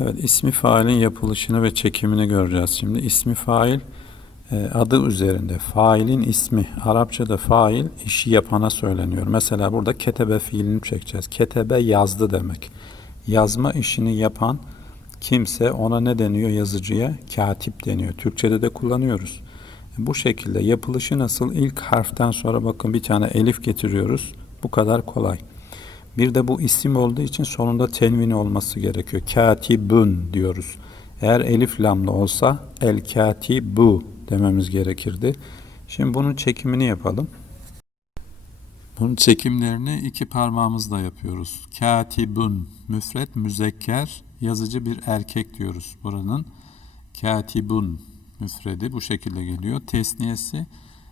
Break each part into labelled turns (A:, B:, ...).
A: Evet, ismi failin yapılışını ve çekimini göreceğiz şimdi. İsmi fail e, adı üzerinde. Failin ismi. Arapçada fail işi yapana söyleniyor. Mesela burada ketebe fiilini çekeceğiz. Ketebe yazdı demek. Yazma işini yapan kimse ona ne deniyor yazıcıya? Katip deniyor. Türkçede de kullanıyoruz. Bu şekilde yapılışı nasıl? İlk harften sonra bakın bir tane elif getiriyoruz. Bu kadar kolay. Bir de bu isim olduğu için sonunda tenvini olması gerekiyor. Katibun diyoruz. Eğer elif lamlı olsa el katibu dememiz gerekirdi. Şimdi bunun çekimini yapalım. Bunun çekimlerini iki parmağımızla yapıyoruz. Katibun, müfret, müzekker, yazıcı bir erkek diyoruz. Buranın katibun müfredi bu şekilde geliyor. Tesniyesi,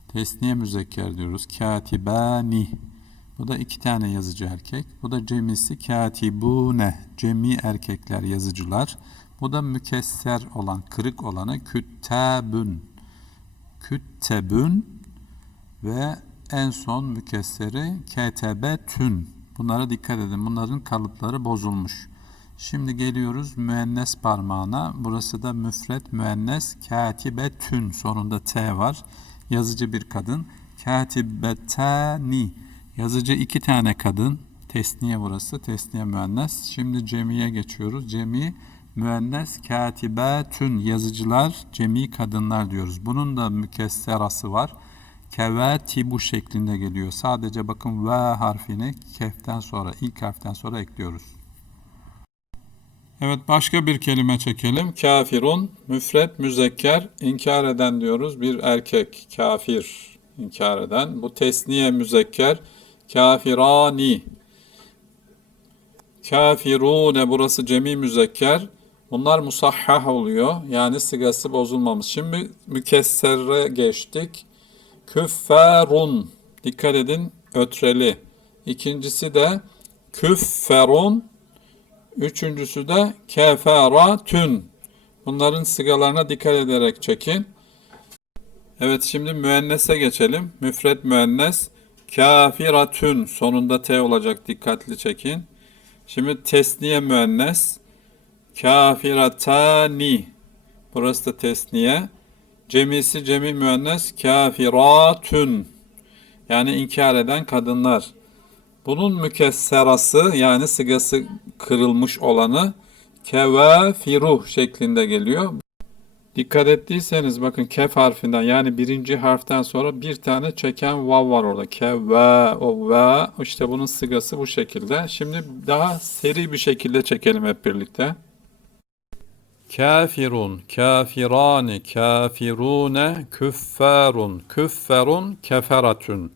A: tesniye müzekker diyoruz. Katibani, bu da iki tane yazıcı erkek. Bu da cemisi katibune. Cemi erkekler yazıcılar. Bu da mükesser olan, kırık olanı küttabün. Küttebün ve en son mükesseri ketebetün. Bunlara dikkat edin. Bunların kalıpları bozulmuş. Şimdi geliyoruz müennes parmağına. Burası da müfret müennes katibetün. Sonunda T var. Yazıcı bir kadın. Katibetani. Yazıcı iki tane kadın. Tesniye burası. Tesniye müennes. Şimdi cemiye geçiyoruz. Cemi müennes katibetün. Yazıcılar cemi kadınlar diyoruz. Bunun da mükesserası var. Kevatibu şeklinde geliyor. Sadece bakın V harfini keften sonra, ilk harften sonra ekliyoruz. Evet başka bir kelime çekelim. Kafirun, müfret, müzekker, inkar eden diyoruz. Bir erkek, kafir, inkar eden. Bu tesniye müzekker, kafirani. Kafirune, burası cemi müzekker. Bunlar musahhah oluyor. Yani sigası bozulmamış. Şimdi mükesserre geçtik. Küfferun. Dikkat edin ötreli. İkincisi de küfferun. Üçüncüsü de keferatün. Bunların sigalarına dikkat ederek çekin. Evet şimdi müennese geçelim. Müfret müennes. Kafiratün. Sonunda T olacak. Dikkatli çekin. Şimdi tesniye müennes. Kafiratani. Burası da tesniye. Cemisi cemi müennes kafiratün. Yani inkar eden kadınlar. Bunun mükesserası yani sigası kırılmış olanı kevafiruh şeklinde geliyor. Dikkat ettiyseniz bakın kef harfinden yani birinci harften sonra bir tane çeken vav var orada. Keve, o ve işte bunun sigası bu şekilde. Şimdi daha seri bir şekilde çekelim hep birlikte. Kafirun, kafirani, kafirune, küffarun, küfferun, keferatun.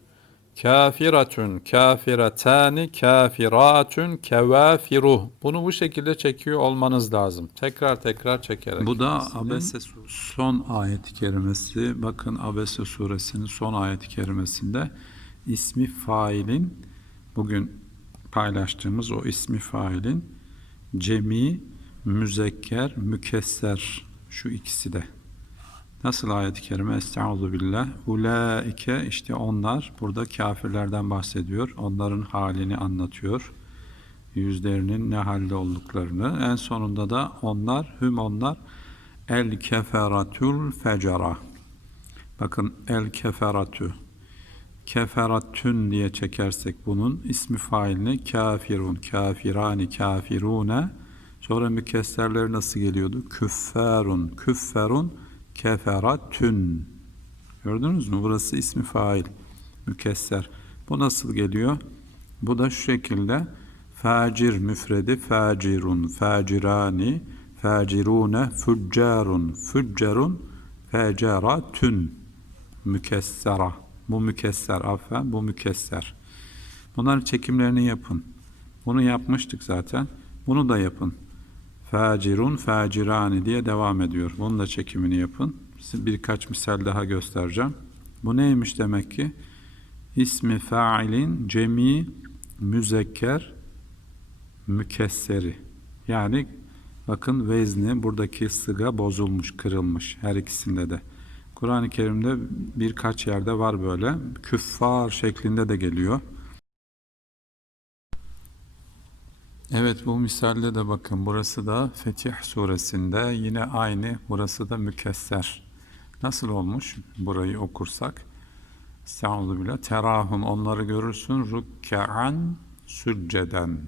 A: Kafiratun, kafiratani, kafiratun, kevafiruh. Bunu bu şekilde çekiyor olmanız lazım. Tekrar tekrar çekerek. Bu da Abese son ayet-i kerimesi. Bakın Abese suresinin son ayet-i kerimesinde ismi failin bugün paylaştığımız o ismi failin cemi, müzekker, mükesser şu ikisi de. Nasıl ayet-i kerime? Estaizu billah. Ulaike işte onlar burada kafirlerden bahsediyor. Onların halini anlatıyor. Yüzlerinin ne halde olduklarını. En sonunda da onlar, hüm onlar el keferatul fecara. Bakın el keferatü. Keferatün diye çekersek bunun ismi failini kafirun, kafirani, kafirune. Sonra mükesserleri nasıl geliyordu? Küfferun, küfferun, keferatün. Gördünüz mü? Burası ismi fail. Mükesser. Bu nasıl geliyor? Bu da şu şekilde. Facir müfredi facirun, facirani, facirune, füccarun, füccarun, fecaratün. Mükessera. Bu mükesser. Affen bu mükesser. Bunların çekimlerini yapın. Bunu yapmıştık zaten. Bunu da yapın. Facirun, facirani diye devam ediyor. Bunun da çekimini yapın. Size birkaç misal daha göstereceğim. Bu neymiş demek ki? İsmi failin cemi müzekker mükesseri. Yani bakın vezni buradaki sıga bozulmuş, kırılmış her ikisinde de. Kur'an-ı Kerim'de birkaç yerde var böyle. Küffar şeklinde de geliyor. Evet bu misalde de bakın burası da Fetih suresinde yine aynı burası da mükesser. Nasıl olmuş burayı okursak? Estağfurullah terahum onları görürsün rükkan sücceden.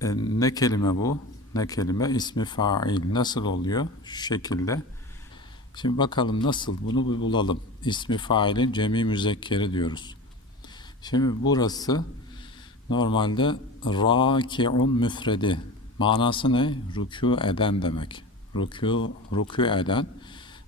A: E, ne kelime bu? Ne kelime? İsmi fail. Nasıl oluyor? Şu şekilde. Şimdi bakalım nasıl bunu bir bulalım. İsmi failin cemi müzekkeri diyoruz. Şimdi burası normalde rakiun müfredi. Manası ne? Rükû eden demek. Rükû, rükû eden,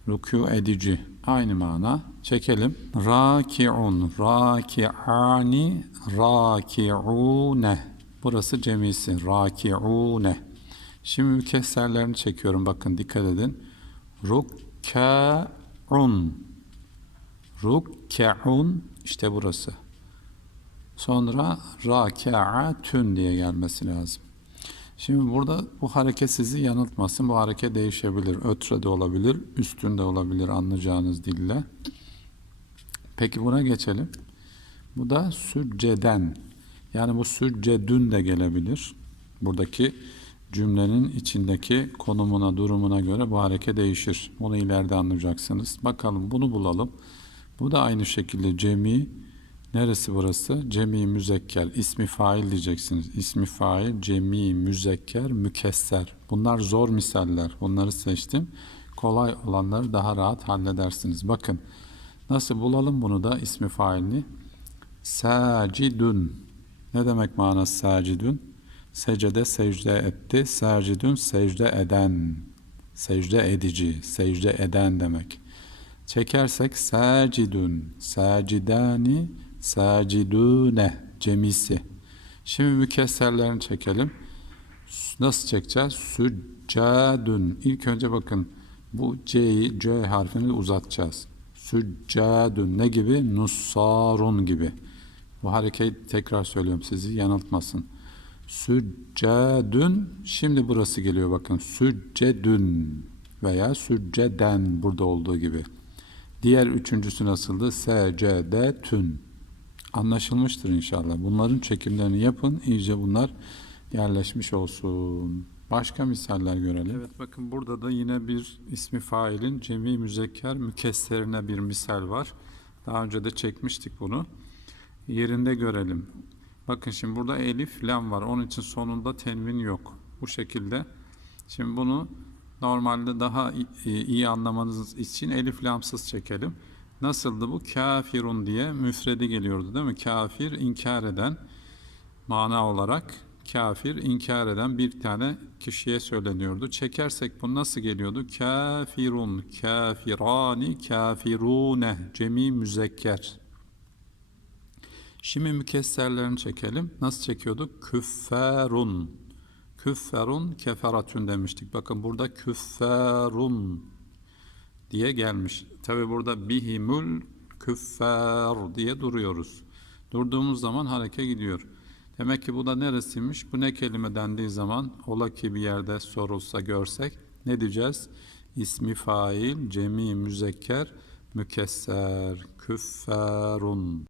A: rükû edici. Aynı mana. Çekelim. Rakiun, rakiani, rakiune. Burası cemisi. Rakiune. Şimdi mükesserlerini çekiyorum. Bakın dikkat edin. Rukka'un. Rukka'un. işte burası. Sonra raka'atün diye gelmesi lazım. Şimdi burada bu hareket sizi yanıltmasın. Bu hareket değişebilir. Ötre de olabilir, üstünde olabilir anlayacağınız dille. Peki buna geçelim. Bu da sücceden. Yani bu süccedün de gelebilir. Buradaki cümlenin içindeki konumuna, durumuna göre bu hareket değişir. Onu ileride anlayacaksınız. Bakalım bunu bulalım. Bu da aynı şekilde cemi. Neresi burası? Cemi müzekker. İsmi fail diyeceksiniz. İsmi fail, cemi, müzekker, mükesser. Bunlar zor misaller. Bunları seçtim. Kolay olanları daha rahat halledersiniz. Bakın. Nasıl bulalım bunu da ismi failini? Sacidun. Ne demek manası sacidun? Secde secde etti. Sacidun secde eden. Secde edici, secde eden demek. Çekersek sacidun, sacidani, sacidune cemisi. Şimdi mükesserlerini çekelim. Nasıl çekeceğiz? Süccadun. İlk önce bakın bu C'yi, C harfini uzatacağız. Süccadun. Ne gibi? Nussarun gibi. Bu hareketi tekrar söylüyorum sizi yanıltmasın. Süccadun. Şimdi burası geliyor bakın. Süccedün veya sücceden burada olduğu gibi. Diğer üçüncüsü nasıldı? Secdetün. Anlaşılmıştır inşallah. Bunların çekimlerini yapın. İyice bunlar yerleşmiş olsun. Başka misaller görelim. Evet bakın burada da yine bir ismi failin cemi müzekker mükesserine bir misal var. Daha önce de çekmiştik bunu. Yerinde görelim. Bakın şimdi burada elif, lam var. Onun için sonunda tenvin yok. Bu şekilde. Şimdi bunu normalde daha iyi, anlamanız için elif lamsız çekelim. Nasıldı bu? Kafirun diye müfredi geliyordu değil mi? Kafir inkar eden mana olarak kafir inkar eden bir tane kişiye söyleniyordu. Çekersek bu nasıl geliyordu? Kafirun, kafirani, kafirune, cemi müzekker. Şimdi mükesserlerini çekelim. Nasıl çekiyorduk? Küfferun. Küfferun keferatün demiştik. Bakın burada küfferun diye gelmiş. Tabi burada bihimul küffer diye duruyoruz. Durduğumuz zaman hareke gidiyor. Demek ki bu da neresiymiş? Bu ne kelime dendiği zaman ola ki bir yerde sorulsa görsek ne diyeceğiz? İsmi fail, cemi müzekker, mükesser, küfferun.